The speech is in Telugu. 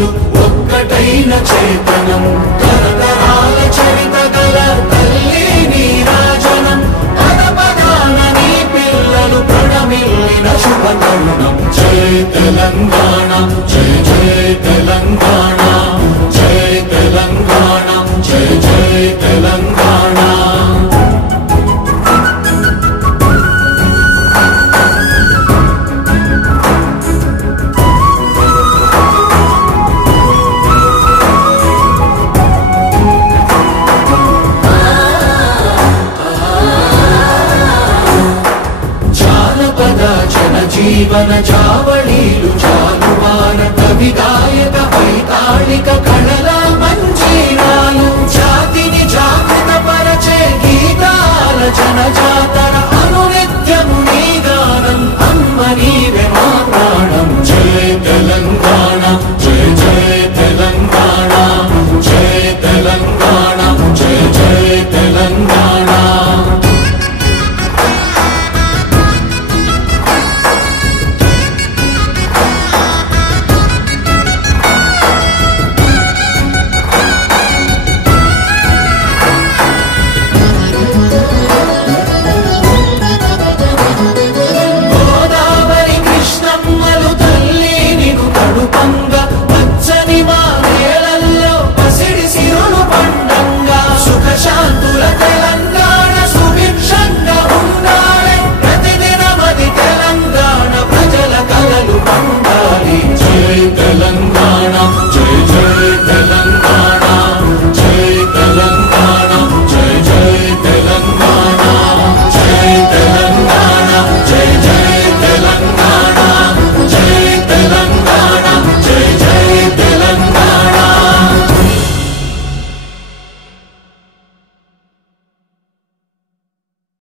పిల్లలు ఒక్కటైన చేతనం తరతరాల చరిత గల తల్లి నీరాజనం పద పదాన నీ పిల్లలు ప్రణమిల్లిన శుభ తరుణం జై తెలంగాణ జై జై తెలంగాణ జై తెలంగాణ జై జై తెలంగాణ జీవన చావళీలు చాలువాన కవి గాయక వైతాళిక